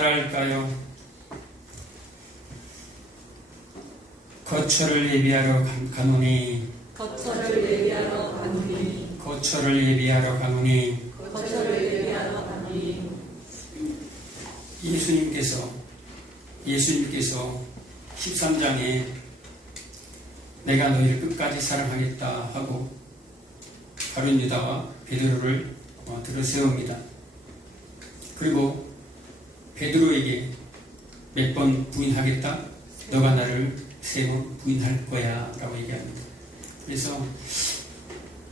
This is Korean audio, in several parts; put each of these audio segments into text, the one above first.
따라할까요? 거처를 예비하러 가노니 거처를 예비하러 가노니 거처를 예비하러 가노니 거처를 예비하러 가노니. 예수님께서 13장에 내가 너희를 끝까지 사랑하겠다 하고 가룟 유다와 베드로를 들어세웁니다. 그리고 베드로에게 몇 번 부인하겠다? 너가 나를 3번 부인할 거야 라고 얘기합니다. 그래서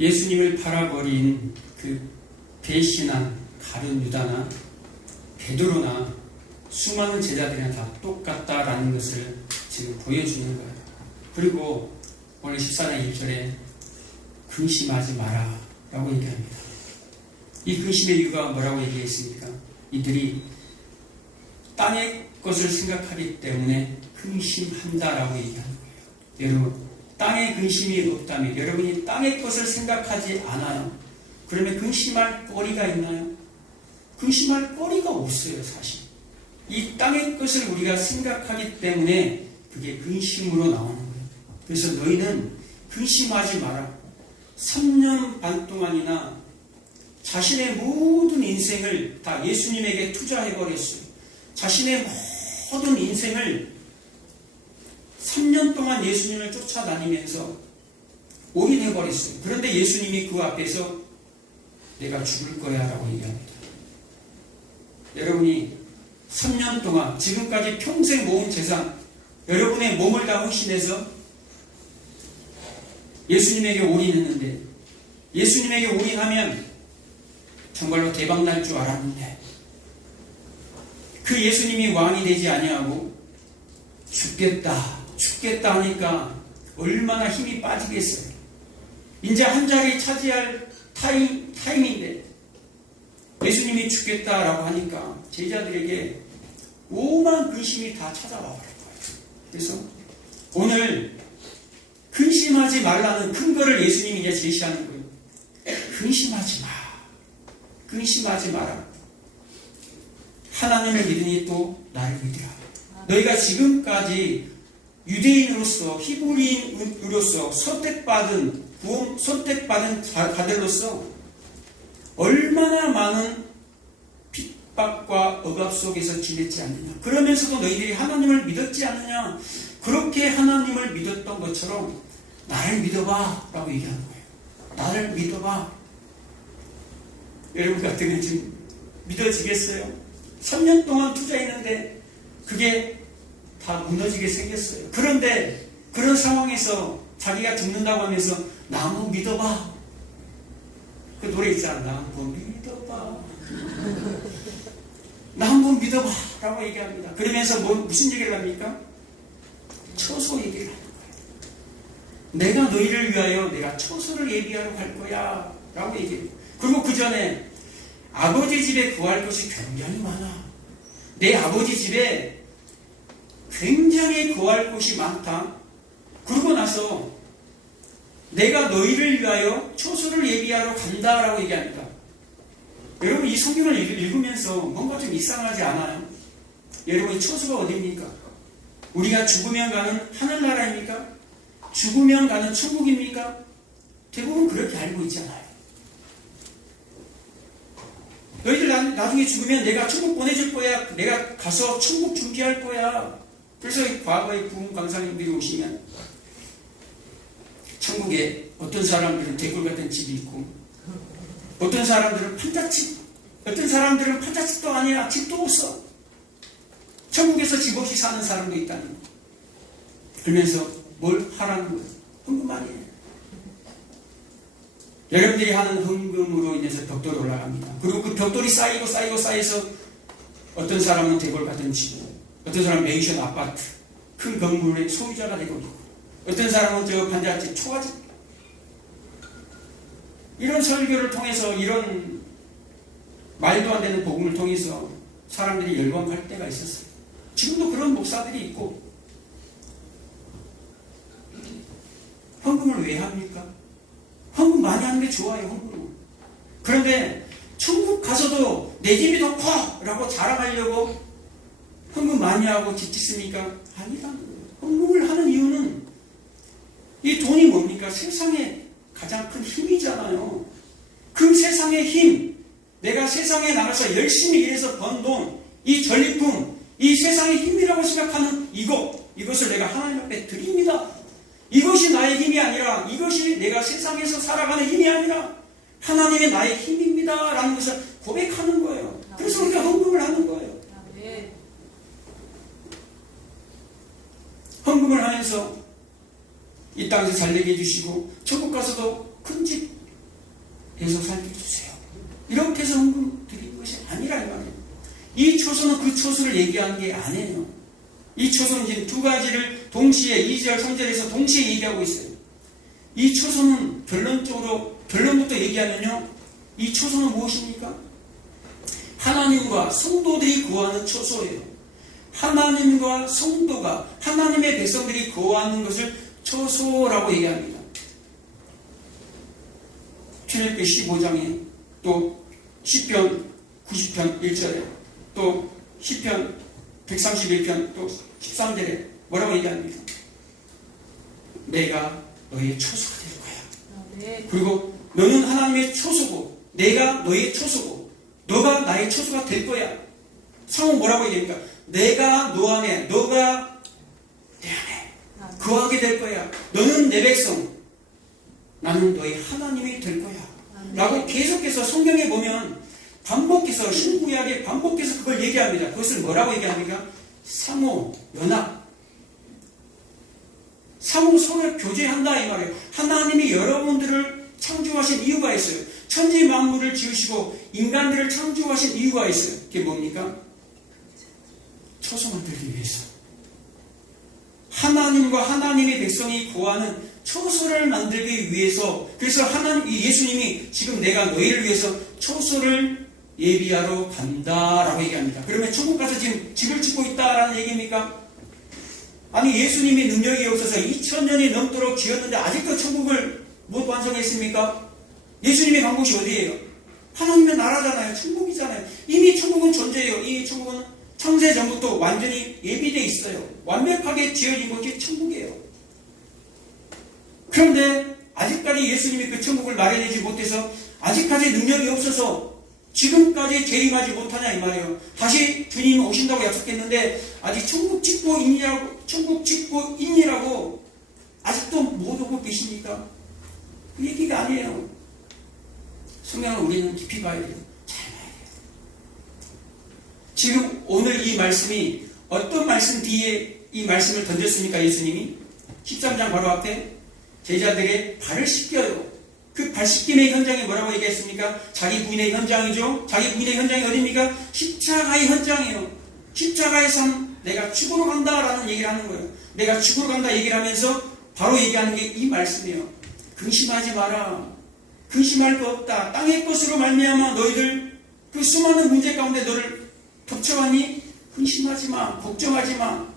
예수님을 팔아버린 그 배신한 가룟 유다나 베드로나 수많은 제자들이나 다 똑같다라는 것을 지금 보여주는 거예요. 그리고 오늘 14장 1절에 근심하지 마라 라고 얘기합니다. 이 근심의 이유가 뭐라고 얘기했습니까? 이들이 땅의 것을 생각하기 때문에 근심한다라고 얘기하는 거예요. 여러분, 땅에 근심이 없다면, 여러분이 땅의 것을 생각하지 않아요. 그러면 근심할 거리가 있나요? 근심할 거리가 없어요, 사실. 이 땅의 것을 우리가 생각하기 때문에 그게 근심으로 나오는 거예요. 그래서 너희는 근심하지 마라. 3년 반 동안이나 자신의 모든 인생을 다 예수님에게 투자해버렸어요. 자신의 모든 인생을 3년 동안 예수님을 쫓아다니면서 올인해버렸어요. 그런데 예수님이 그 앞에서 내가 죽을 거야 라고 얘기합니다. 여러분이 3년 동안 지금까지 평생 모은 재산, 여러분의 몸을 다 헌신해서 예수님에게 올인했는데, 예수님에게 올인하면 정말로 대박 날 줄 알았는데, 그 예수님이 왕이 되지 아니하고 죽겠다 하니까 얼마나 힘이 빠지겠어요. 이제 한 자리 차지할 타임인데 예수님이 죽겠다라고 하니까 제자들에게 오만 근심이 다 찾아와 버릴 거예요. 그래서 오늘 근심하지 말라는 근거를 예수님이 이제 제시하는 거예요. 근심하지 마. 근심하지 마라. 하나님을 믿으니 또 나를 믿으라. 너희가 지금까지 유대인으로서 히브리인으로서 선택받은 자들로서 얼마나 많은 핍박과 억압 속에서 지냈지 않느냐. 그러면서도 너희들이 하나님을 믿었지 않느냐. 그렇게 하나님을 믿었던 것처럼 나를 믿어봐 라고 얘기하는 거예요. 나를 믿어봐. 여러분 같으면 지금 믿어지겠어요? 3년 동안 투자했는데 그게 다 무너지게 생겼어요. 그런데 그런 상황에서 자기가 죽는다고 하면서 나 한번 믿어봐. 그 노래 있잖아. 나 한번 믿어봐. 나 한번 믿어봐 라고 얘기합니다. 그러면서 무슨 얘기를 합니까? 처소 얘기를 하는 거예요. 내가 너희를 위하여 내가 처소를 예비하러 갈 거야 라고 얘기해요. 그리고 그 전에 아버지 집에 구할 것이 굉장히 많아. 내 아버지 집에 굉장히 구할 곳이 많다. 그러고 나서 내가 너희를 위하여 처소를 예비하러 간다라고 얘기합니다. 여러분 이 성경을 읽으면서 뭔가 좀 이상하지 않아요? 여러분 처소가 어디입니까? 우리가 죽으면 가는 하늘나라입니까? 죽으면 가는 천국입니까? 대부분 그렇게 알고 있잖아요. 너희들 나중에 죽으면 내가 천국 보내줄 거야. 내가 가서 천국 준비할 거야. 그래서 과거에 부흥 강사님들이 오시면 천국에 어떤 사람들은 대굴 같은 집이 있고 어떤 사람들은 판잣집, 어떤 사람들은 판잣집도 아니야. 집도 없어. 천국에서 집 없이 사는 사람도 있다니. 그러면서 뭘 하라는 거예요? 헌금 아니에요. 여러분들이 하는 헌금으로 인해서 벽돌이 올라갑니다. 그리고 그 벽돌이 쌓여서 어떤 사람은 대골 같은 집, 어떤 사람은 맨션 아파트, 큰 건물의 소유자가 되고 있고, 어떤 사람은 저 반잣집, 초가집. 이런 설교를 통해서, 이런 말도 안 되는 복음을 통해서 사람들이 열광할 때가 있었어요. 지금도 그런 목사들이 있고. 헌금을 왜 합니까? 헌금 많이 하는 게 좋아요, 헌금으로. 그런데 천국 가서도 내 집이 더 커! 라고 자랑하려고 헌금 많이 하고 빚짓습니까? 아니라는 거예요. 헌금을 하는 이유는 이 돈이 뭡니까? 세상에 가장 큰 힘이잖아요. 그 세상의 힘, 내가 세상에 나가서 열심히 일해서 번 돈, 이 전리품, 이 세상의 힘이라고 생각하는 이것을 내가 하나님 앞에 드립니다. 이것이 나의 힘이 아니라, 이것이 내가 세상에서 살아가는 힘이 아니라 하나님의 나의 힘입니다 라는 것을 고백하는 거예요. 그래서 우리가 헌금을 하는 거예요. 헌금을 하면서 이 땅에서 살게 해주시고 천국 가서도 큰 집에서 살게 해주세요. 이렇게 해서 헌금 드리는 것이 아니라 이 말이에요. 이 초소는 그 초소를 얘기하는 게 아니에요. 이 초소는 지금 두 가지를 동시에 2절, 3절에서 동시에 얘기하고 있어요. 이 초소는 결론부터 얘기하면요. 이 초소는 무엇입니까? 하나님과 성도들이 구하는 초소예요. 하나님과 성도가, 하나님의 백성들이 구하는 것을 초소라고 얘기합니다. 출애굽기 15장에 또 시편 90편 1절에 또 시편 131편 또 13절에 뭐라고 얘기합니까? 내가 너의 초소가 될 거야. 그리고 너는 하나님의 초소고 내가 너의 초소고 너가 나의 초소가 될 거야. 상호 뭐라고 얘기합니까? 내가 너 안에, 너가 내 안에 거하게 될 거야. 너는 내 백성, 나는 너의 하나님이 될 거야. 라고 계속해서 성경에 보면 반복해서, 신구약에 반복해서 그걸 얘기합니다. 그것을 뭐라고 얘기합니까? 상호, 연합. 상호 서로 교제한다 이 말이에요. 하나님이 여러분들을 창조하신 이유가 있어요. 천지 만물을 지으시고 인간들을 창조하신 이유가 있어요. 그게 뭡니까? 초소 만들기 위해서. 하나님과 하나님의 백성이 구하는 초소를 만들기 위해서. 그래서 예수님이 지금 내가 너희를 위해서 초소를 예비하러 간다라고 얘기합니다. 그러면 천국 가서 지금 집을 짓고 있다라는 얘기입니까? 아니 예수님이 능력이 없어서 2000년이 넘도록 지었는데 아직도 천국을 못 완성했습니까? 예수님이 간 곳이 어디예요? 하나님의 나라잖아요. 천국이잖아요. 이미 천국은 존재해요. 이 천국은 창세 전부터 완전히 예비되어 있어요. 완벽하게 지어진 곳이 천국이에요. 그런데 아직까지 예수님이 그 천국을 마련하지 못해서 아직까지 능력이 없어서 지금까지 재림하지 못하냐 이 말이에요. 다시 주님 오신다고 약속했는데 아직 천국 짓고 있니라고 아직도 못 오고 계십니까? 그 얘기가 아니에요. 성경을 우리는 깊이 봐야 돼요. 잘 봐야 돼요. 지금 오늘 이 말씀이 어떤 말씀 뒤에 이 말씀을 던졌습니까? 예수님이 13장 바로 앞에 제자들의 발을 씻겨요. 그 발 씻김의 현장이 뭐라고 얘기했습니까? 자기 부인의 현장이죠. 자기 부인의 현장이 어디입니까? 십자가의 현장이에요. 십자가의 삶, 내가 죽으러 간다라는 얘기를 하는 거예요. 내가 죽으러 간다 얘기를 하면서 바로 얘기하는 게 이 말씀이에요. 근심하지 마라. 근심할 거 없다. 땅의 것으로 말미암아 너희들 그 수많은 문제 가운데 너를 덮쳐가니 근심하지 마. 걱정하지 마.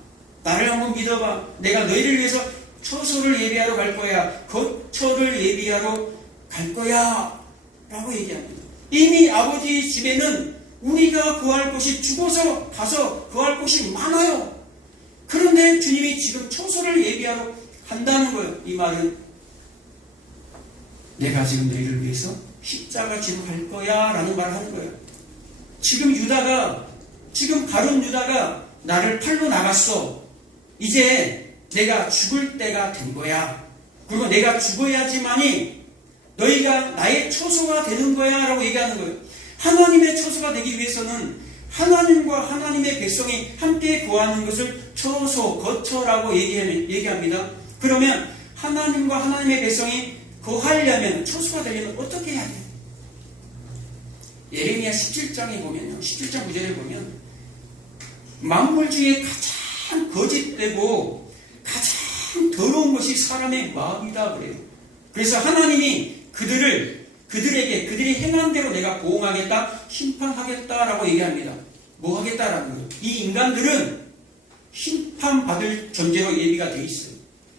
나를 한번 믿어봐. 내가 너희를 위해서 초소를 예비하러 갈 거야. 거처를 예비하러 갈 거야. 라고 얘기합니다. 이미 아버지 집에는 우리가 구할 곳이 죽어서 가서 구할 곳이 많아요. 그런데 주님이 지금 초소를 예비하러 간다는 거예요. 이 말은 내가 지금 너희를 위해서 십자가 지러 갈 거야 라는 말을 하는 거예요. 지금 가룟 유다가 나를 팔러 나갔어. 이제 내가 죽을 때가 된 거야. 그리고 내가 죽어야지만이 너희가 나의 초소가 되는 거야 라고 얘기하는 거예요. 하나님의 초소가 되기 위해서는 하나님과 하나님의 백성이 함께 구하는 것을 초소, 거처라고 얘기합니다. 그러면 하나님과 하나님의 백성이 거하려면, 초소가 되려면 어떻게 해야 돼요? 예레미야 17장에 보면요. 17장 9절에 보면 만물 중에 가장 거짓되고 가장 더러운 것이 사람의 마음이다 그래요. 그래서 하나님이 그들에게 그들이 행한 대로 내가 보응하겠다, 심판하겠다라고 얘기합니다. 뭐 하겠다라는 거예요? 이 인간들은 심판받을 존재로 예비가 되어 있어요.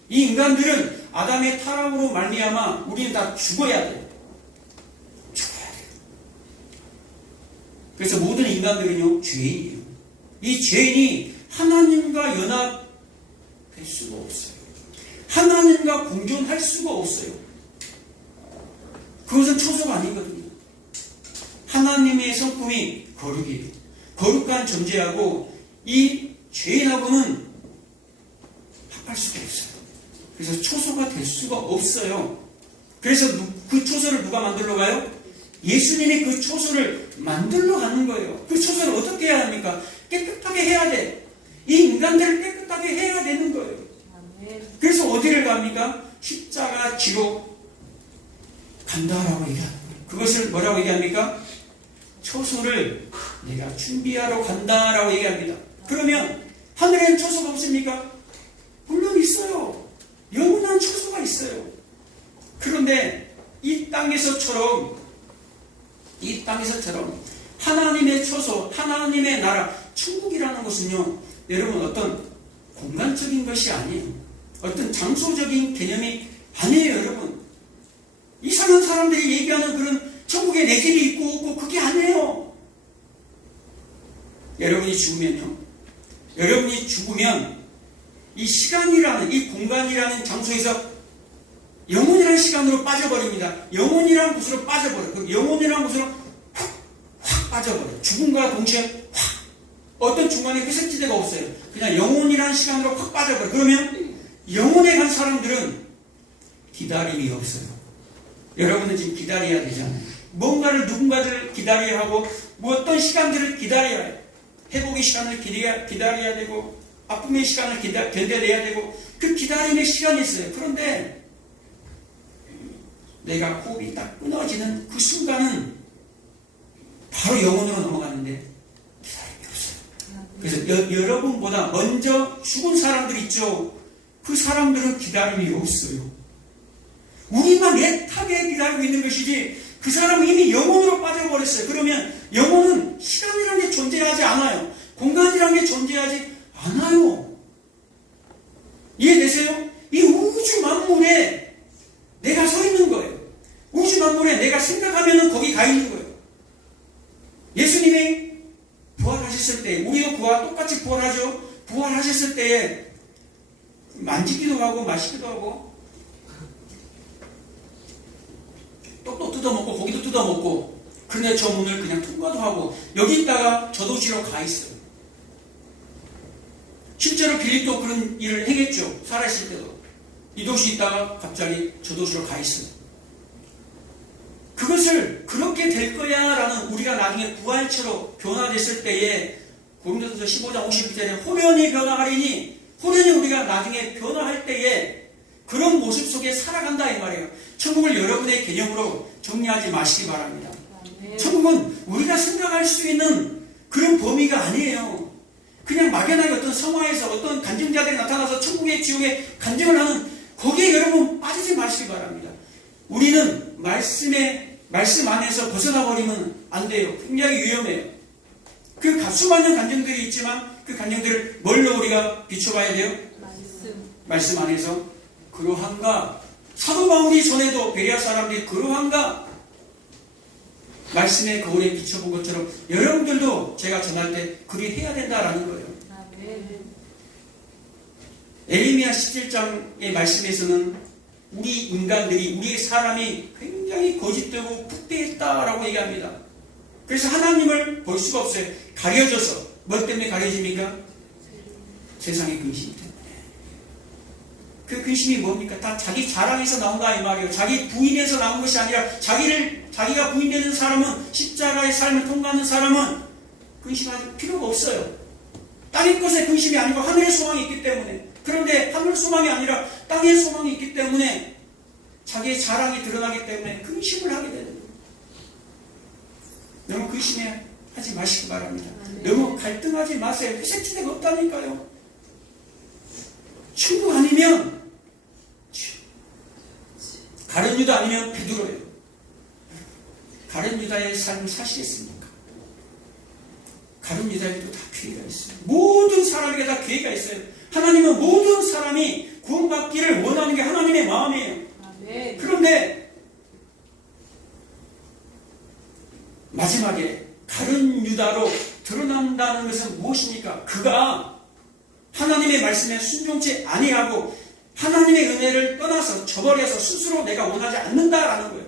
이 인간들은 아담의 타락으로 말미암아 우리는 다 죽어야 돼요. 죽어야 돼요. 그래서 모든 인간들은요 죄인이에요. 이 죄인이 하나님과 연합할 수가 없어요. 하나님과 공존할 수가 없어요. 그것은 초소가 아니거든요. 하나님의 성품이 거룩이에요. 거룩한 존재하고 이 죄인하고는 합할 수가 없어요. 그래서 초소가 될 수가 없어요. 그래서 그 초소를 누가 만들러 가요? 예수님이 그 초소를 만들러 가는 거예요. 그 초소를 어떻게 해야 합니까? 깨끗하게 해야 돼. 이 인간들을 깨끗하게 해야 되는 거예요. 그래서 어디를 갑니까? 십자가 지로 간다라고 얘기하는 거예요. 그것을 뭐라고 얘기합니까? 초소를 내가 준비하러 간다라고 얘기합니다. 그러면 하늘에는 초소가 없습니까? 물론 있어요. 영원한 초소가 있어요. 그런데 이 땅에서처럼 하나님의 초소, 하나님의 나라, 천국이라는 것은요, 여러분 어떤 공간적인 것이 아니에요. 어떤 장소적인 개념이 아니에요, 여러분. 이상한 사람들이 얘기하는 그런 천국에 내 집이 있고 없고 그게 아니에요. 여러분이 죽으면 이 시간이라는, 이 공간이라는 장소에서 영혼이라는 시간으로 빠져버립니다. 영혼이라는 곳으로 빠져버려요. 그 영혼이라는 곳으로 확 빠져버려요. 죽음과 동시에 확, 어떤 중간에 회색지대가 없어요. 그냥 영혼이라는 시간으로 확 빠져버려요. 그러면 영혼에 간 사람들은 기다림이 없어요. 여러분은 지금 기다려야 되잖아요. 뭔가를, 누군가를 기다려야 하고, 뭐 어떤 시간들을 기다려야 해요. 회복의 시간을 기다려야 되고, 아픔의 시간을 견뎌내야 되고, 그 기다림의 시간이 있어요. 그런데 내가 호흡이 딱 끊어지는 그 순간은 바로 영혼으로 넘어가는데 기다림이 없어요. 그래서 여러분보다 먼저 죽은 사람들 있죠. 그 사람들은 기다림이 없어요. 우리만 애타게 기다리고 있는 것이지 그 사람은 이미 영혼으로 빠져버렸어요. 그러면 영혼은 시간이라는 게 존재하지 않아요. 공간이라는 게 존재하지 않아요. 이해되세요? 이 우주 만물에 내가 서 있는 거예요. 우주 만물에 내가 생각하면 거기 가 있는 거예요. 예수님이 부활하셨을 때, 우리도 똑같이 부활하죠. 부활하셨을 때에 만지기도 하고 마시기도 하고 떡도 뜯어먹고 고기도 뜯어먹고, 그런데 저 문을 그냥 통과도 하고 여기 있다가 저 도시로 가 있어요. 실제로 빌립도 그런 일을 행했죠. 살아있을 때도 이 도시에 있다가 갑자기 저 도시로 가 있어요. 그것을 그렇게 될 거야 라는, 우리가 나중에 부활체로 변화됐을 때에 고린도전서 15장 51절에 호련히 변화하리니, 호련히 우리가 나중에 변화할 때에 그런 모습 속에 살아간다 이 말이에요. 천국을 여러분의 개념으로 정리하지 마시기 바랍니다. 천국은 우리가 생각할 수 있는 그런 범위가 아니에요. 그냥 막연하게 어떤 성화에서 어떤 간증자들이 나타나서 천국의 지옥에 간증을 하는, 거기에 여러분 빠지지 마시기 바랍니다. 우리는 말씀 안에서 벗어나 버리면 안 돼요. 굉장히 위험해요. 그 수많은 간증들이 있지만 그 간증들을 뭘로 우리가 비춰봐야 돼요? 말씀 안에서. 그러한가? 사도 바울이 전에도 베레아 사람들이 그러한가? 말씀의 거울에 비춰본 것처럼 여러분들도 제가 전할 때 그리 해야 된다라는 거예요. 에레미야 17장의 말씀에서는 우리 인간들이, 우리 사람이 굉장히 거짓되고 푸대했다라고 얘기합니다. 그래서 하나님을 볼 수가 없어요. 가려져서. 뭐 때문에 가려집니까? 세상의 근심 때문에. 그 근심이 뭡니까? 다 자기 자랑에서 나온다 이 말이에요. 자기 부인에서 나온 것이 아니라, 자기가 부인되는 사람은, 십자가의 삶을 통과하는 사람은 근심할 필요가 없어요. 땅의 것에 근심이 아니고 하늘의 소망이 있기 때문에. 그런데 하늘 소망이 아니라 땅의 소망이 있기 때문에, 자기의 자랑이 드러나기 때문에 근심을 하게 되는 거예요. 너무 근심하지 마시기 바랍니다. 너무 갈등하지 마세요. 회색지대가 없다니까요. 천국 아니면 가룟 유다 아니면 베드로예요. 가룟 유다의 삶을 사시겠습니까? 가룟 유다에도 다 기회가 있어요. 모든 사람에게 다 기회가 있어요. 하나님은 모든 사람이 구원받기를 원하는 게 하나님의 마음이에요. 그런데 마지막에 가룟 유다로 드러난다는 것은 무엇입니까? 그가 하나님의 말씀에 순종치 아니하고 하나님의 은혜를 떠나서 저버려서 스스로 내가 원하지 않는다라는 거예요.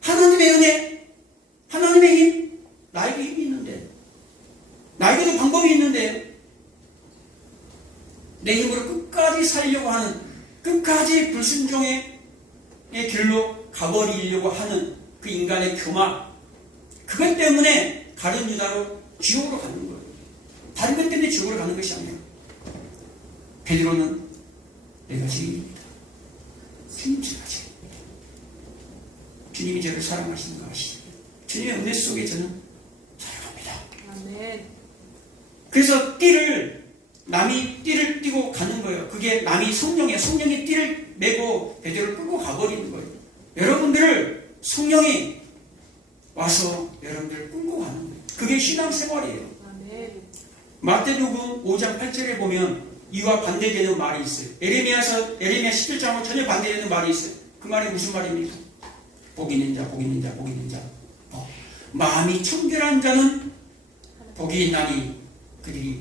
하나님의 은혜, 하나님의 힘, 나에게 힘이 있는데, 나에게도 방법이 있는데, 내 힘으로 끝까지 살려고 하는, 끝까지 불순종의 길로 가버리려고 하는 그 인간의 교마, 그것 때문에 가룟 유다로 지옥으로 가는 거예요. 다른 것 때문에 지옥으로 가는 것이 아니에요. 베드로는 내가 죄인입니다. 주님 제가 죄인입니다. 주님이 저를 사랑하시는 거 아시죠? 주님의 은혜 속에 저는 살아갑니다. 아멘. 그래서 남이 띠를 띠고 가는 거예요. 그게 남이 성령이에요. 성령이 띠를 메고 베드로를 끌고 가버리는 거예요. 여러분들을 성령이 와서 여러분들을 끌고 가는 거예요. 그게 신앙생활이에요. 아멘. 마태복음 5장 8절에 보면 이와 반대되는 말이 있어요. 에레미야 17장하고 전혀 반대되는 말이 있어요. 그 말이 무슨 말입니까? 복이 있는 자, 복이 있는 자, 복이 있는 자. 마음이 청결한 자는 복이 있나니 그들이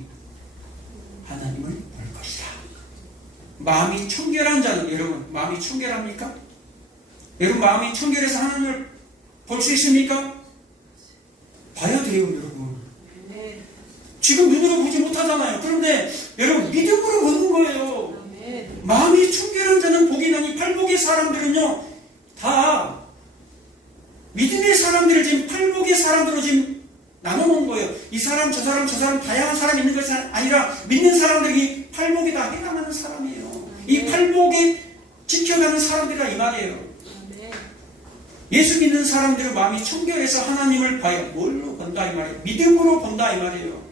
하나님을 볼 것이다. 마음이 청결한 자는, 여러분 마음이 청결합니까? 여러분 마음이 청결해서 하나님을 볼 수 있습니까? 봐야 돼요, 여러분. 아멘. 지금 눈으로 보지 못하잖아요. 그런데 여러분 믿음으로 보는 거예요. 아멘. 마음이 청결한 자는 복이 나니, 팔복의 사람들은요 다 믿음의 사람들을 지금 팔복의 사람들로 지금 나눠놓은 거예요. 이 사람 저 사람 저 사람 다양한 사람이 있는 것이 아니라 믿는 사람들이 팔복에 다 해당하는 사람이에요. 이 팔복에 지켜가는 사람들이라 이 말이에요. 아멘. 예수 믿는 사람들의 마음이 청결해서 하나님을 봐요. 뭘로 본다 이 말이에요? 믿음으로 본다 이 말이에요.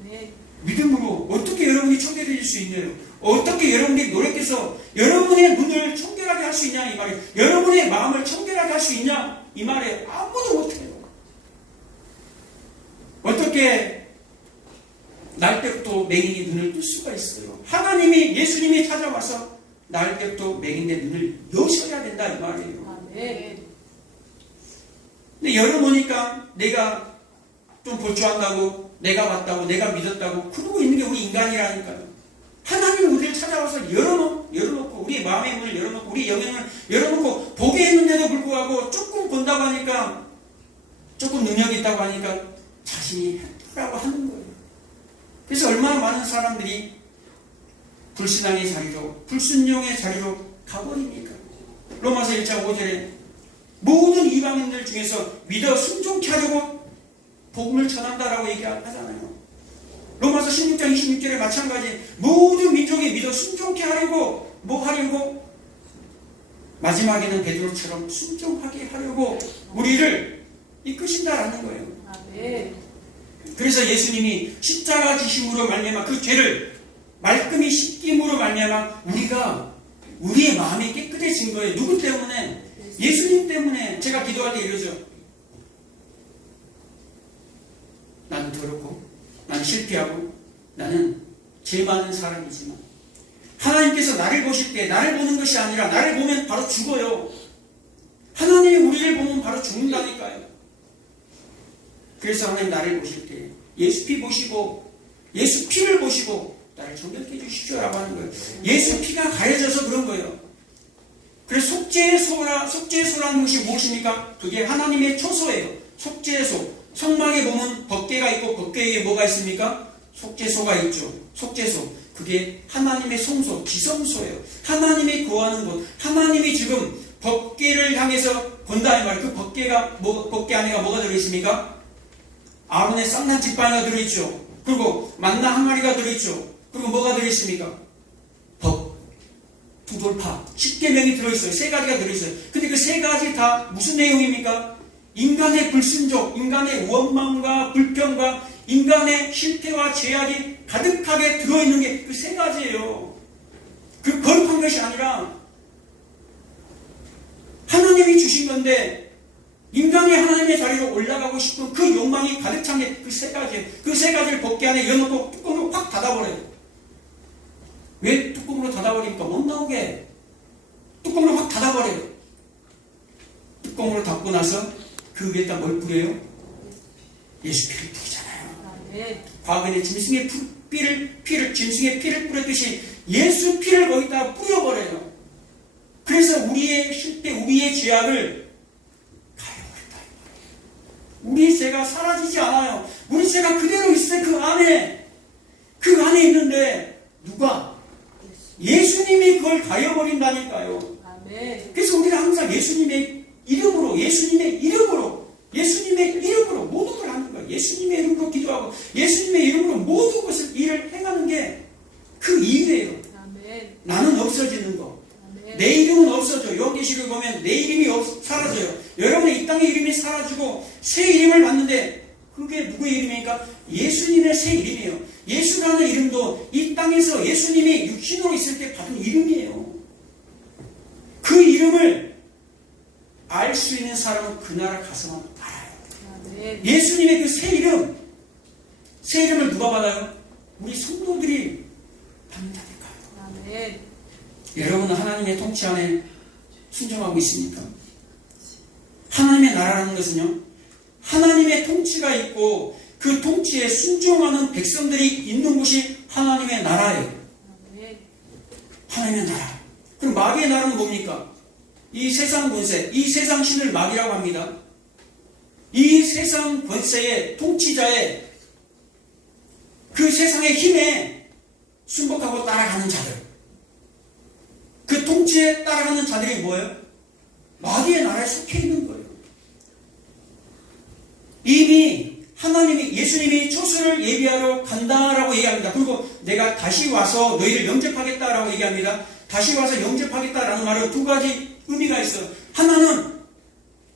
아멘. 믿음으로. 어떻게 여러분이 청결해질 수 있나요? 어떻게 여러분이 노력해서 여러분의 눈을 청결하게 할 수 있냐 이 말이에요. 여러분의 마음을 청결하게 할 수 있냐 이 말이에요. 아무도 못해요. 어떻게 날 때부터 맹인이 눈을 뜰 수가 있어요? 하나님이, 예수님이 찾아와서 날 때부터 맹인의 눈을 여셔야 된다 이 말이에요. 아멘. 근데 열어보니까 내가 좀 볼 줄 안다고, 내가 봤다고, 내가 믿었다고 그러고 있는 게 우리 인간이라니까요. 하나님이 우리를 찾아와서 열어놓고 우리의 마음의 문을 열어놓고 우리의 영역을 열어놓고 보게 했는데도 불구하고 조금 본다고 하니까, 조금 능력이 있다고 하니까 자신이 했다고 하는 거예요. 그래서 얼마나 많은 사람들이 불신앙의 자리로, 불순종의 자리로 가버립니까? 로마서 1장 5절에 모든 이방인들 중에서 믿어 순종케 하려고 복음을 전한다라고 얘기하잖아요. 로마서 16장 26절에 마찬가지, 모든 민족이 믿어 순종케 하려고, 뭐 하려고? 마지막에는 베드로처럼 순종하게 하려고 우리를 이끄신다라는 거예요. 아멘. 그래서 예수님이 십자가 지심으로 말미암아 그 죄를 말끔히 씻김으로 말미암아 우리가, 우리의 마음이 깨끗해진 거예요. 누구 때문에? 예수님 때문에. 제가 기도할 때 이러죠. 나는 더럽고 나는 실패하고 나는 죄 많은 사람이지만 하나님께서 나를 보실 때 나를 보는 것이 아니라 나를 보면 바로 죽어요. 하나님이 우리를 보면 바로 죽는다니까요. 그래서 하나님 나를 보실 때 예수 피 보시고 예수 피를 보시고 나를 정결케 해주십시오라고 하는 거예요. 예수 피가 가려져서 그런 거예요. 그래서 속죄소라는 것이 무엇입니까? 그게 하나님의 초소예요. 속죄소. 성막에 보면 법궤가 있고 법궤에 뭐가 있습니까? 속죄소가 있죠. 속죄소. 그게 하나님의 성소, 지성소예요. 하나님이 거하는 곳. 하나님이 지금 법궤를 향해서 본다 이 말이에요. 그 법궤 안에가 뭐가 들어있습니까? 아론의 쌍난 지팡이가 들어있죠. 그리고 만나 한 마리가 들어있죠. 그리고 뭐가 들어있습니까? 법, 두돌파, 10계명이 들어있어요. 세 가지가 들어있어요. 근데 그 세 가지 다 무슨 내용입니까? 인간의 불순종, 인간의 원망과 불평과 인간의 실패와 죄악이 가득하게 들어있는 게 그 세 가지예요. 그 거룩한 것이 아니라 하나님이 주신 건데 인간이 하나님의 자리로 올라가고 싶은 그 욕망이 가득 찬 게 그 세 가지예요. 그 세 가지를 법궤 안에 열어놓고 뚜껑으로 확 닫아버려요. 왜 뚜껑으로 닫아버리니까 못 나오게 뚜껑으로 확 닫아버려요. 뚜껑으로 닫고 나서 그 위에다 뭘 뿌려요? 예수 피를 뿌리잖아요. 아멘. 과거에는 짐승의 짐승의 피를 뿌렸듯이 예수 피를 거기다 뿌려버려요. 그래서 우리의 실패, 우리의 죄악을 가려버린다. 우리 죄가 사라지지 않아요. 우리 죄가 그대로 있어요. 그 안에 있는데 누가? 예수님이 그걸 가려버린다니까요. 아멘. 그래서 우리는 항상 예수님의 이름으로 모든 걸 하는 거예요. 예수님의 이름으로 기도하고 예수님의 이름으로 모든 것을 일을 행하는 게 그 이유예요. 아멘. 나는 없어지는 거. 아멘. 내 이름은 없어져. 요한계시록을 보면 내 이름이 사라져요. 여러분의 이 땅의 이름이 사라지고 새 이름을 받는데 그게 누구의 이름입니까? 예수님의 새 이름이에요. 예수라는 이름도 이 땅에서 예수님이 육신으로 있을 때 받은 이름이에요. 그 이름을 알 수 있는 사람은 그 나라 가서만 알아요. 아멘. 예수님의 그 새 이름을 누가 받아요? 우리 성도들이 받는다니까요. 아멘. 여러분은 하나님의 통치 안에 순종하고 있습니까? 하나님의 나라라는 것은요, 하나님의 통치가 있고 그 통치에 순종하는 백성들이 있는 곳이 하나님의 나라예요. 아멘. 하나님의 나라. 그럼 마귀의 나라는 뭡니까? 이 세상 권세, 이 세상 신을 마귀라고 합니다. 이 세상 권세의 통치자의 그 세상의 힘에 순복하고 따라가는 자들. 그 통치에 따라가는 자들이 뭐예요? 마귀의 나라에 속해 있는 거예요. 이미 예수님이 초소를 예비하러 간다라고 얘기합니다. 그리고 내가 다시 와서 너희를 영접하겠다라고 얘기합니다. 다시 와서 영접하겠다라는 말은 두 가지 의미가 있어요. 하나는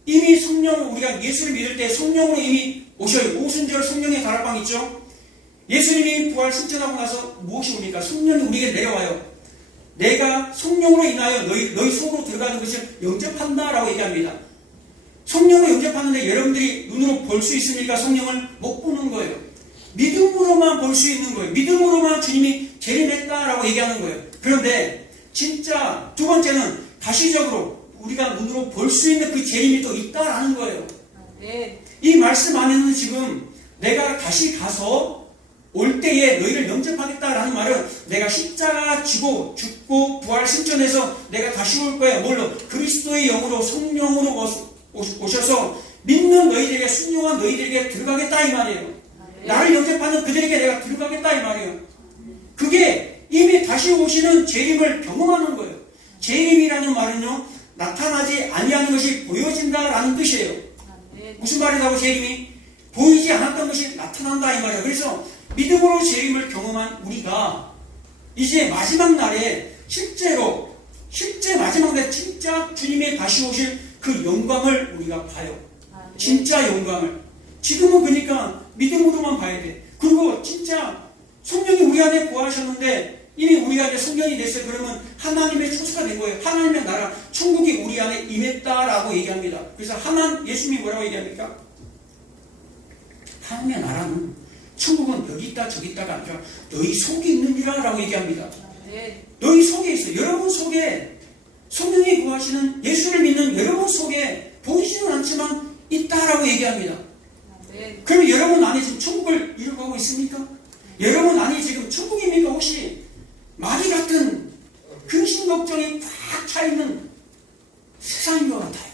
이미 우리가 예수를 믿을 때 성령으로 이미 오셔요. 오순절 성령의 다락방 있죠? 예수님이 부활 승천하고 나서 무엇이 옵니까? 성령이 우리에게 내려와요. 내가 성령으로 인하여 너희 속으로 들어가는 것을 영접한다라고 얘기합니다. 성령으로 영접하는데 여러분들이 눈으로 볼 수 있습니까? 성령을 못 보는 거예요. 믿음으로만 볼 수 있는 거예요. 믿음으로만 주님이 재림했다라고 얘기하는 거예요. 그런데 진짜 두 번째는 가시적으로 우리가 눈으로 볼 수 있는 그 재림이 또 있다라는 거예요. 아멘. 이 말씀 안에는 지금 내가 다시 가서 올 때에 너희를 영접하겠다라는 말은 내가 십자가 지고 죽고 부활 승천해서 내가 다시 올 거야. 뭘로? 그리스도의 영으로 성령으로 오셔서 믿는 너희들에게 순종한 너희들에게 들어가겠다 이 말이에요. 아멘. 나를 영접하는 그들에게 내가 들어가겠다 이 말이에요. 그게 이미 다시 오시는 재림을 경험하는 거예요. 재림이라는 말은요, 나타나지 아니하는 것이 보여진다라는 뜻이에요. 아멘. 무슨 말이라고? 재림이 보이지 않았던 것이 나타난다 이 말이에요. 그래서 믿음으로 재림을 경험한 우리가 이제 마지막 날에 실제 마지막 날에 진짜 주님의 다시 오실 그 영광을 우리가 봐요. 아멘. 진짜 영광을. 지금은 그러니까 믿음으로만 봐야 돼. 그리고 진짜 성령이 우리 안에 거하셨는데 이미 우리가 이제 성령이 됐어요. 그러면 하나님의 초소가 된 거예요. 하나님의 나라, 천국이 우리 안에 임했다라고 얘기합니다. 그래서 예수님이 뭐라고 얘기합니까? 하나님의 나라는, 천국은 여기 있다 저기 있다가 아니라 너희 속에 있느니라 라고 얘기합니다. 아멘. 너희 속에 있어요. 여러분 속에 성령이 거하시는 예수를 믿는 여러분 속에 보이지는 않지만 있다라고 얘기합니다. 아멘. 그러면 여러분 안에 지금 천국을 이루고 있습니까? 여러분 안에 지금 천국입니까? 혹시 마귀 같은 근심 걱정이 꽉 차있는 세상인 것 같아요.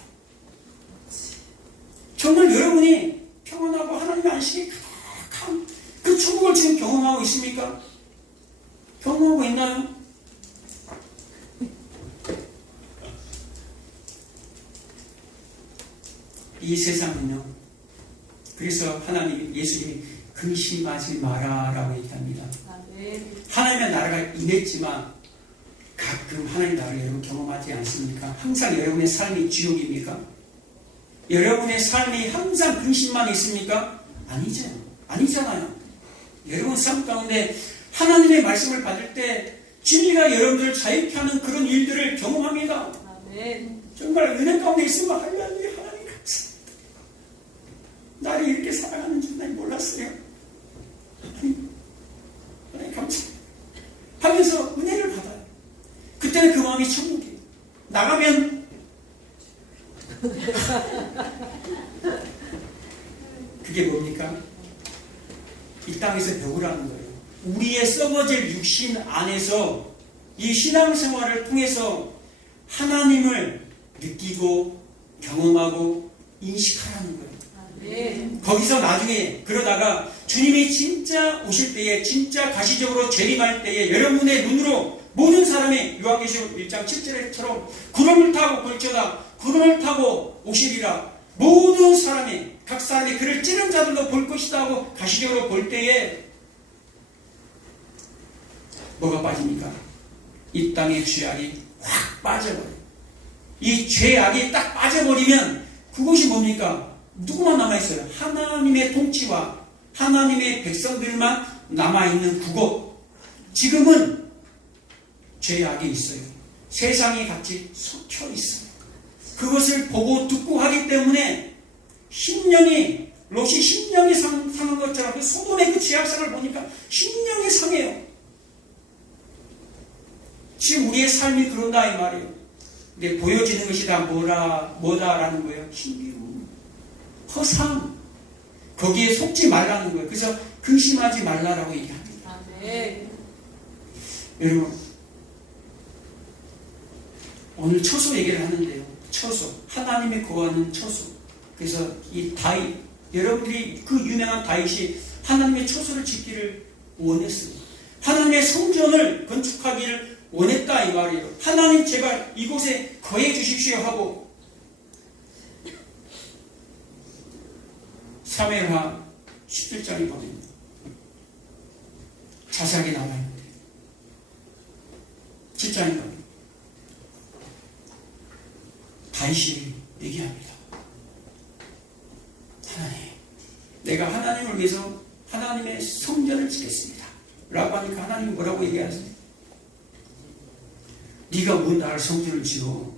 정말 여러분이 평안하고 하나님의 안식이 가득한 그 천국을 지금 경험하고 있습니까? 경험하고 있나요? 이 세상은요, 그래서 예수님이 근심하지 마라라고 얘기합니다. 아멘. 하나님의 나라가 임했지만 가끔 하나님의 나라를 여러분 경험하지 않습니까? 항상 여러분의 삶이 지옥입니까? 여러분의 삶이 항상 근심만 있습니까? 아니잖아요. 여러분 삶 가운데 하나님의 말씀을 받을 때 진리가 여러분들을 자유케 하는 그런 일들을 경험합니다. 아멘. 정말 은혜 가운데 있으면 할렐루야, 하나님 감사합니다. 나를 이렇게 사랑하는 줄 난 몰랐어요. 하나님 감사합니다 하면서 은혜를 받아요. 그때는 그 마음이 천국이에요. 나가면 그게 뭡니까? 이 땅에서 배우라는 거예요. 우리의 썩어질 육신 안에서 이 신앙생활을 통해서 하나님을 느끼고 경험하고 인식하라는 거예요. 아멘. 거기서 나중에 그러다가 주님이 진짜 오실 때에 진짜 가시적으로 재림할 때에 여러분의 눈으로 모든 사람의 요한계시록 1장 7절처럼 구름을 타고 볼지어다 구름을 타고 오시리라 모든 사람이 각 사람이 그를 찌른 자들도 볼 것이다 하고 가시적으로 볼 때에 뭐가 빠집니까? 이 땅의 죄악이 확 빠져버려요. 이 죄악이 딱 빠져버리면 그것이 뭡니까? 누구만 남아있어요? 하나님의 통치와 하나님의 백성들만 남아있는 그곳. 지금은 죄악이 있어요. 세상이 같이 섞여 있어요. 그것을 보고 듣고 하기 때문에 심령이 롯이 심령이 상한 것처럼 그 소돔의 그 죄악상을 보니까 심령이 상해요. 지금 우리의 삶이 그런다 이 말이에요. 근데 보여지는 것이 다 뭐다라는 거예요? 신비로움, 허상. 거기에 속지 말라는 거예요. 그래서 근심하지 말라라고 얘기합니다. 아멘. 여러분, 오늘 처소 얘기를 하는데요. 처소, 하나님의 거하는 처소. 그래서 이 다윗, 여러분들이 그 유명한 다윗이 하나님의 처소를 짓기를 원했어요. 하나님의 성전을 건축하기를 원했다 이 말이에요. 하나님 제발 이곳에 거해 주십시오 하고 사무엘하 17장에 보면 자세하게 나와 있는데 7장에 보면 다윗이 얘기합니다. 하나님, 내가 하나님을 위해서 하나님의 성전을 짓겠습니다 라고 하니까 하나님이 뭐라고 얘기하세요? 네가 뭐 나를 성전을 지어?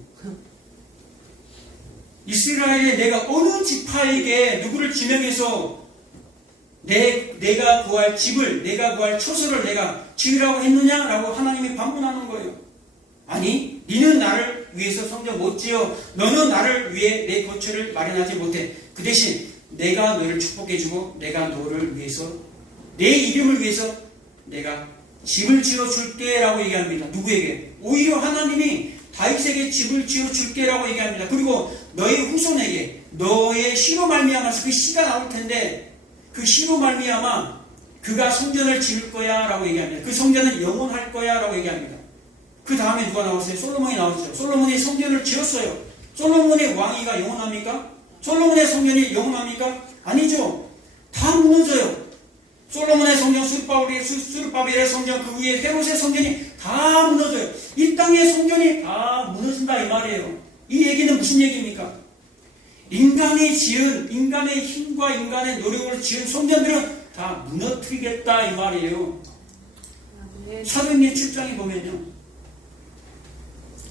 이스라엘에 내가 어느 지파에게 누구를 지명해서 내가 구할 집을, 내가 구할 처소를 내가 지으라고 했느냐라고 하나님이 반문하는 거예요. 아니, 너는 나를 위해서 성전 못 지어. 너는 나를 위해 내 거처를 마련하지 못해. 그 대신 내가 너를 축복해주고 내가 너를 위해서 내 이름을 위해서 내가 집을 지어줄게 라고 얘기합니다. 누구에게? 오히려 하나님이 다윗에게 집을 지어줄게 라고 얘기합니다. 그리고 너의 후손에게 너의 씨로 말미암아서 그 씨가 나올 텐데 그 씨로 말미암아 그가 성전을 지을 거야 라고 얘기합니다. 그 성전은 영원할 거야 라고 얘기합니다. 그 다음에 누가 나왔어요? 솔로몬이 나왔어요. 솔로몬이 성전을 지었어요. 솔로몬의 왕위가 영원합니까? 솔로몬의 성전이 영원합니까? 아니죠. 다 무너져요. 솔로몬의 성전, 수르바벨의 성전, 그 위에 헤롯의 성전이 다 무너져요. 이 땅의 성전이 다 무너진다 이 말이에요. 이 얘기는 무슨 얘기입니까? 인간이 지은, 인간의 힘과 인간의 노력으로 지은 성전들은 다 무너뜨리겠다 이 말이에요. 사도행전 7장에 보면요.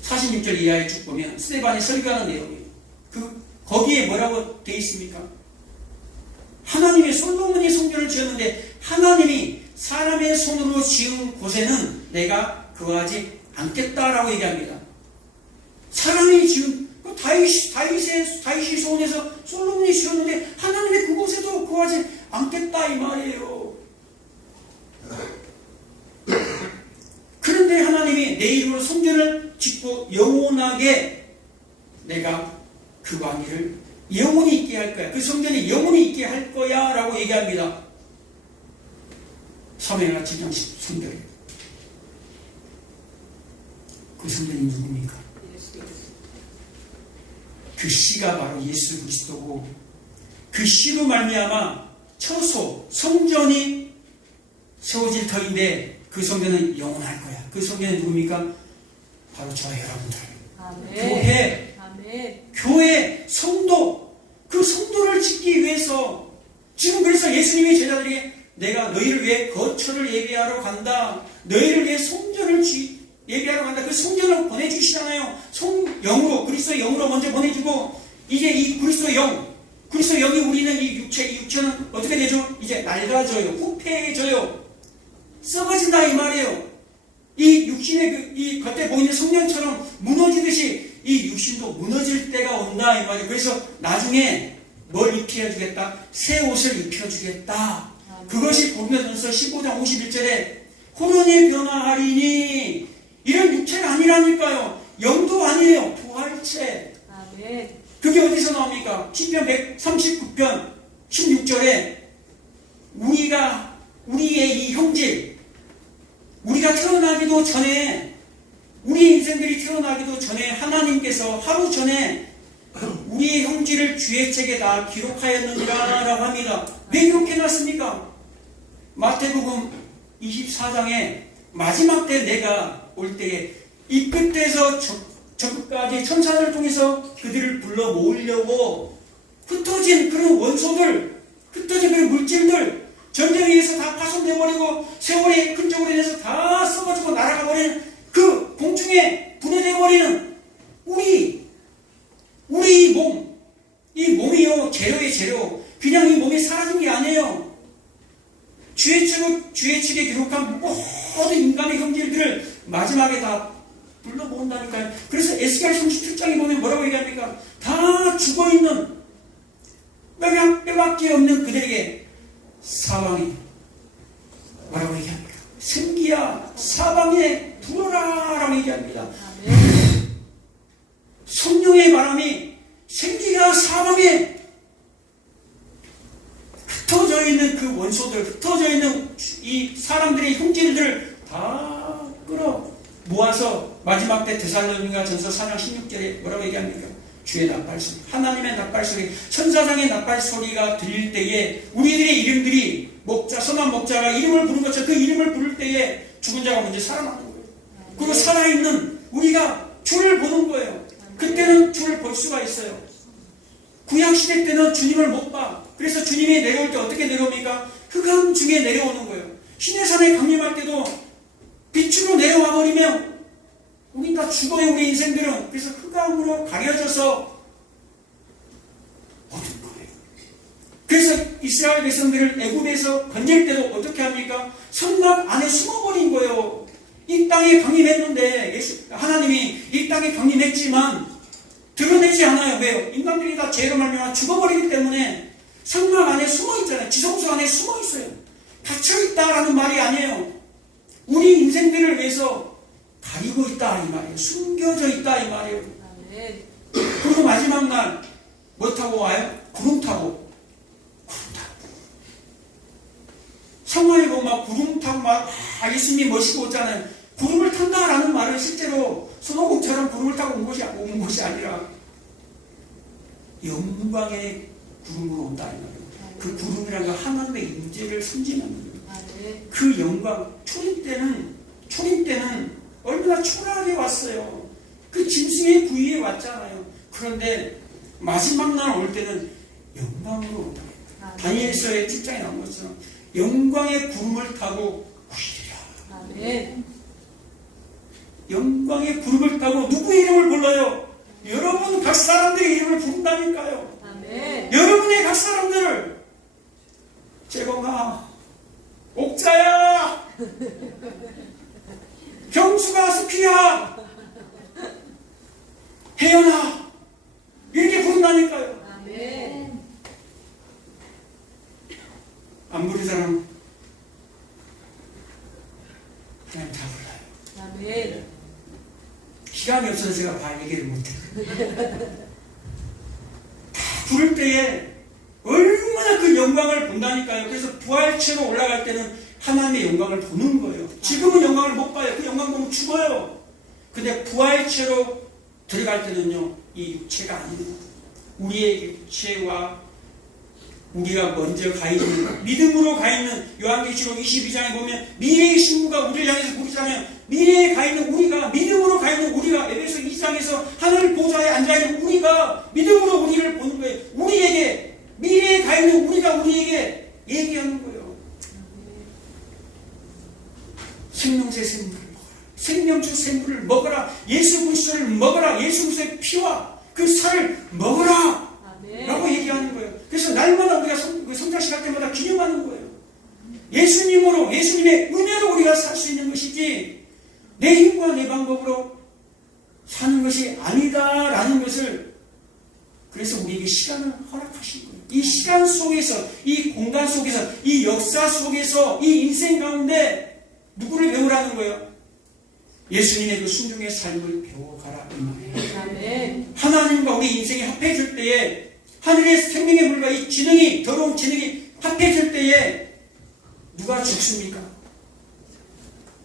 46절 이하에 쭉 보면 스데반이 설교하는 내용이에요. 거기에 뭐라고 되어 있습니까? 하나님이 솔로몬이 성전을 지었는데 하나님이 사람의 손으로 지은 곳에는 내가 거하지 않겠다라고 얘기합니다. 사람이 지은 다윗이 손에서 솔로몬이 지었는데 하나님이 그곳에도 거하지 않겠다 이 말이에요. 그런데 하나님이 내 이름으로 성전을 짓고 영원하게 내가 그 왕위를 영원히 있게 할 거야. 그 성전이 영원히 있게 할 거야 라고 얘기합니다. 사무엘하 7장 13절에 그 성전이 누굽니까? 그 씨가 바로 예수 그리스도고 그 씨로 말미암아 처소 성전이 세워질 터인데 그 성전은 영원할 거야. 그 성전이 누굽니까? 바로 저 여러분들. 아멘. 교회, 아멘. 교회, 성도, 그 성도를 짓기 위해서 지금 그래서 예수님이 제자들에게 내가 너희를 위해 거처를 예비하러 간다. 너희를 위해 성전을 예비하러 간다. 그 성전을 보내주시잖아요. 영으로, 그리스도의 영으로 먼저 보내주고 이제 이 그리스도의 영이 우리는 이 육체는 어떻게 되죠? 이제 낡아져요. 후패해져요. 썩어진다 이 말이에요. 이 육신의 이 겉에 보이는 성령처럼 무너지듯이 이 육신도 무너질 때가 온다 이 말이에요. 그래서 나중에 뭘 입혀주겠다? 새 옷을 입혀주겠다. 그것이 고린도전서 15장 51절에 혼혼이 변화하리니, 이런 육체가 아니라니까요. 영도 아니에요. 부활체. 아멘. 그게 어디서 나옵니까? 시편 139편 16절에 우리의 이 형질, 우리가 태어나기도 전에, 우리 인생들이 태어나기도 전에 하나님께서 하루 전에 우리의 형질을 주의 책에 다 기록하였느니라 라고 합니다. 왜 기록해놨습니까? 마태복음 24장에 마지막 때 내가 올 때에 이 끝에서 저 끝까지 천사를 통해서 그들을 불러 모으려고 흩어진 그런 원소들, 흩어진 그런 물질들, 전쟁에 의해서 다 파손되어버리고 세월의 흔적으로 인해서 다 썩어지고 날아가버리는 그 공중에 분해되어버리는 우리 몸, 이 몸이요 재료의 재료, 그냥 이 몸이 사라진 게 아니에요. 주의 책에 기록한 모든 인간의 형질들을 마지막에 다 불러 모은다니까요. 그래서 에스겔 37장에 보면 뭐라고 얘기합니까? 다 죽어있는, 뼈밖에 없는 그들에게 사방이 뭐라고 얘기합니까? 생기야 사방에 불어라 라고 얘기합니다. 성령의 바람이 생기가 사방에 흩어져 있는 그 원소들, 흩어져 있는 이 사람들의 형질들을 다 끌어 모아서 마지막 때 데살로니가 전서 4장 16절에 뭐라고 얘기합니까? 주의 나팔소리, 하나님의 나팔소리, 천사장의 나팔소리가 들릴 때에 우리들의 이름들이 선한 목자가 이름을 부른 것처럼 그 이름을 부를 때에 죽은 자가 먼저 살아나는 거예요. 그리고 살아있는 우리가 주를 보는 거예요. 그때는 주를 볼 수가 있어요. 구약시대 때는 주님을 못 봐. 그래서 주님이 내려올 때 어떻게 내려옵니까? 흑암 중에 내려오는 거예요. 시내산에 강림할 때도 빛으로 내려와 버리면 우린 다 죽어요. 우리 인생들은. 그래서 흑암으로 가려져서 오는 거예요. 그래서 이스라엘 백성들을 애굽에서 건질 때도 어떻게 합니까? 성막 안에 숨어버린 거예요. 이 땅에 강림했는데 하나님이 이 땅에 강림했지만 드러내지 않아요. 왜요? 인간들이 다 죄로 말미암아 죽어버리기 때문에 성막 안에 숨어있잖아요. 지성소 안에 숨어있어요. 닫혀있다라는 말이 아니에요. 우리 인생들을 위해서 가리고 있다 이 말이에요. 숨겨져 있다 이 말이에요. 그리고 마지막 날 뭐 타고 와요? 구름 타고. 성화에 보면 막 구름 타고 막 예수님이 멋있고 오잖아요. 구름을 탄다라는 말은 실제로 손오공처럼 구름을 타고 온 것이 아니라 영광의 구름으로 온다 이 말이에요. 그 구름이라는 건 하나님의 임재를 상징하는 거예요. 그 영광, 초림 때는 얼마나 초라하게 왔어요. 그 짐승의 부위에 왔잖아요. 그런데 마지막 날 올 때는 영광으로 온다. 다니엘서의 7장에 나온 것처럼 영광의 구름을 타고 오시리라. 영광의 구름을 타고 누구의 이름을 불러요? 여러분 각 사람들의 이름을 부른다니까요. 여러분의 각 사람들을 재범아, 옥자야, 경수가, 스피야, 혜연아 이렇게 부른다니까요. 안 부른 사람 그냥 다 불러요. 시간이 없어서 제가 다 얘기를 못해요. 다 부를 때에 얼마나 그 영광을 본다니까요. 그래서 부활체로 올라갈 때는 하나님의 영광을 보는 거예요. 지금은 영광을 못 봐요. 그 영광 보면 죽어요. 근데 부활체로 들어갈 때는요, 이 육체가 아니에요. 우리의 육체와 우리가 먼저 가 있는, 믿음으로 가 있는 요한계시록 22장에 보면 미래의 신부가 우리를 향해서 부르자면 미래에 가 있는 우리가, 믿음으로 가 있는 우리가, 에베소 2장에서 하늘 보좌에 앉아있는 우리가 믿음으로 우리를 보는 거예요. 우리에게, 미래에 가 있는 우리에게 얘기하는 거예요. 생명새 생물을 먹어라. 생명주 생물을 먹어라. 예수 그리스도를 먹어라. 예수 그리스도의 피와 그 살을 먹어라. 라고 얘기하는 거예요. 그래서 날마다 우리가 성장식 할 때마다 기념하는 거예요. 예수님으로, 예수님의 은혜로 우리가 살 수 있는 것이지 내 힘과 내 방법으로 사는 것이 아니다라는 것을, 그래서 우리에게 시간을 허락하신 거예요. 이 시간 속에서, 이 공간 속에서, 이 역사 속에서, 이 인생 가운데 누구를 배우라는 거예요? 예수님의 그 순종의 삶을 배워가라 이 말이에요. 아멘. 하나님과 우리 인생이 합해질 때에 하늘의 생명의 물과 이 지능이 더러운 지능이 합해질 때에 누가 죽습니까?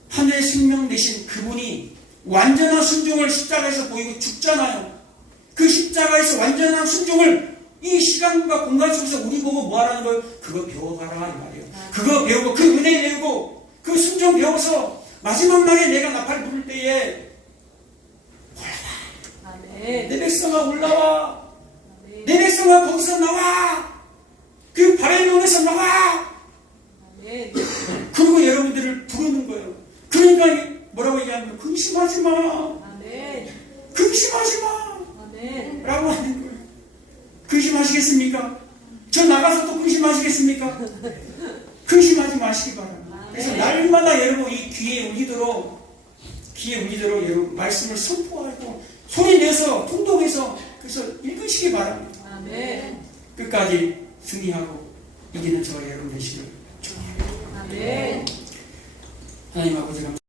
하늘의 생명 되신 그분이 완전한 순종을 십자가에서 보이고 죽잖아요. 그 십자가에서 완전한 순종을 이 시간과 공간 속에서 우리 보고 뭐 하라는 거예요? 그거 배워가라 이 말이에요. 그거 배우고 그 은혜 배우고 그 순종 배워서 마지막 날에 내가 나팔을 부를 때에 아멘. 내 백성아 올라와. 아멘. 내 백성아 거기서 나와. 그 바벨론에서 나와. 아멘. 그리고 여러분들을 부르는 거예요. 그러니까 뭐라고 얘기하면 근심하지 마. 아멘. 근심하지 마. 아멘. 라고 하는 거예요. 근심하시겠습니까? 저 나가서 또 근심하시겠습니까? 근심하지 마시기 바랍니다. 그래서 날마다 여러분 이 귀에 울리도록 여러분 말씀을 선포하고 소리 내서 통독해서 그래서 읽으시기 바랍니다. 아멘. 끝까지 승리하고 이기는 저와 여러분 되시길 축원합니다. 아멘. 하나님 아버지 감사합니다.